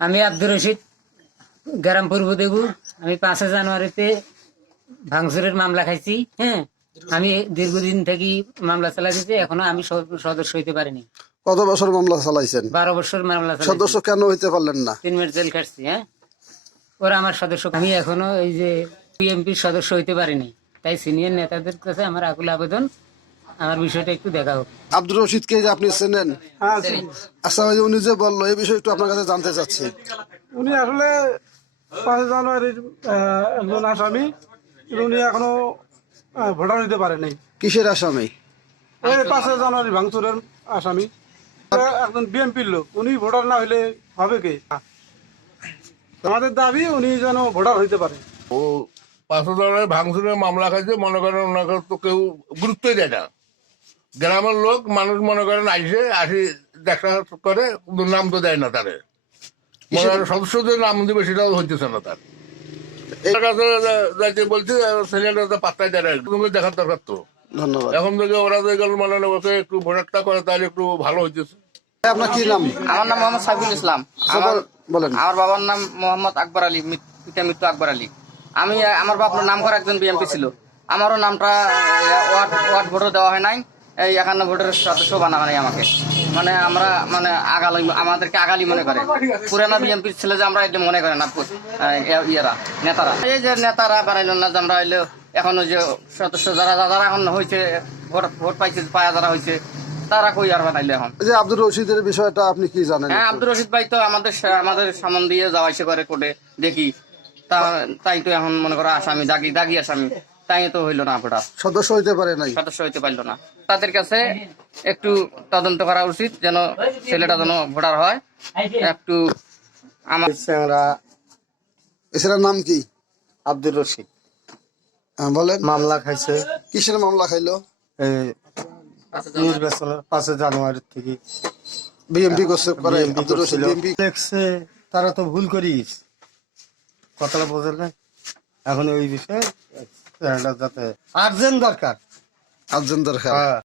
আমি আব্দুর রশিদ গ্রাম পূর্ব দেবু আমি পাঁচই জানুয়ারিতে ভাঙচুরের মামলা খাইছি হ্যাঁ? আমি দীর্ঘদিন থেকে মামলা চালাইছি এখনও আমি সদস্য হইতে পারিনি। কত বছর মামলা চালাইছেন? বারো বছর মামলা সদস্য কেন হইতে পারলেন না? তিন মিনিট জেল খাটছি হ্যাঁ? ওরা আমার সদস্য আমি এখনও এই যে বিএমপির সদস্য হইতে পারিনি। তাই সিনিয়র নেতাদের কাছে আমার আকুল আবেদন আমার বিষয়টা একটু দেখা হোক। আব্দুর রশিদকে যে আপনি চেনেন? আচ্ছা ওই উনি যে বলল এই বিষয়ে একটু আপনার কাছে জানতে চাচ্ছি। উনি আসলে পাঁচই জানুয়ারির একজন আসামি উনি এখনও ভোটার হইতে পারে নাই কিসের আসামি? ওই পাঁচই জানুয়ারি ভাঙচুরের আসামি। একজন বিএনপির লোক উনি ভোটার না হইলে হবে কে? আমাদের দাবি উনি যেন ভোটার হইতে পারে। ও পাঁচশো ডলারের ভাঙচুরের মামলা খাইছে মনে করেন ওনাকে তো কেউ গুরুত্বই দেয় না। গ্রামের লোক মানুষ মনে করেন আইসে আসি দেখা করে নাম তো দেয় না তারে। মনে সদস্যদের নাম দিবে সেটাও হইতেছে না তার। এর কাছে যাইতে বলছে ছেলেটা দেয় না তুমি দেখার দরকার তো। এখন থেকে ওরা যে গেল মানে ওকে একটু ভোটারটা করে তাহলে একটু ভালো হইতেছে। আপনার কি নাম? আমার নাম মোহাম্মদ সাইফুল ইসলাম। আচ্ছা, আমার বলেন। আমার বাবার নাম মোহাম্মদ আকবর আলী পিতা মৃত্যু আকবর আলী। আমি আমার বাবার নাম করা একজন বিএমপি ছিল। আমারও নামটা ওয়ার্ড ওয়ার্ড ভোটও দেওয়া হয় নাই। এই একান্ন ভোটের সদস্য বানাবে নাই আমাকে। মানে আমরা মানে আগালি আমাদেরকে আগালি মনে করে। পুরানা বিএমপির ছেলে যে আমরা এটা মনে করে না ইয়েরা নেতারা। এই যে নেতারা বানাইল না যে আমরা হইলে এখনও যে সদস্য যারা যারা এখন হয়েছে ভোট ভোট পাইছে পায়া যারা হয়েছে তারা কই আর বানাইলে এখন? যে আব্দুর রশিদের বিষয়টা আপনি কি জানেন হ্যাঁ আব্দুর রশিদ ভাই তো আমাদের আমাদের সামন দিয়ে যাওয়া আসে করে কোর্টে দেখি। তা তাই তো এখন মনে করো আসামি দাগি দাগি আসামি। তাই তো হইল না ভোটার। সদস্য হইতে পারে নাই। সদস্য হইতে পারল না। তাদের কাছে একটু তদন্ত করা উচিত যেন ছেলেটা যেন ভোটার হয়। একটু আমার আমরা এছাড়া নাম কি? আব্দুর রশিদ। হ্যাঁ, বলেন। মামলা খাইছে। কিসের মামলা খাইলো? নির্বাচনের পাঁচই জানুয়ারি থেকে। বিএমপি করছে করে আব্দুর রশিদ বিএমপি দেখছে তারা তো ভুল করিস কথাটা বোঝেন এখন ওই বিষয়ে যাতে আর্জেন্ট দরকার। আর্জেন্ট দরকার। হ্যাঁ।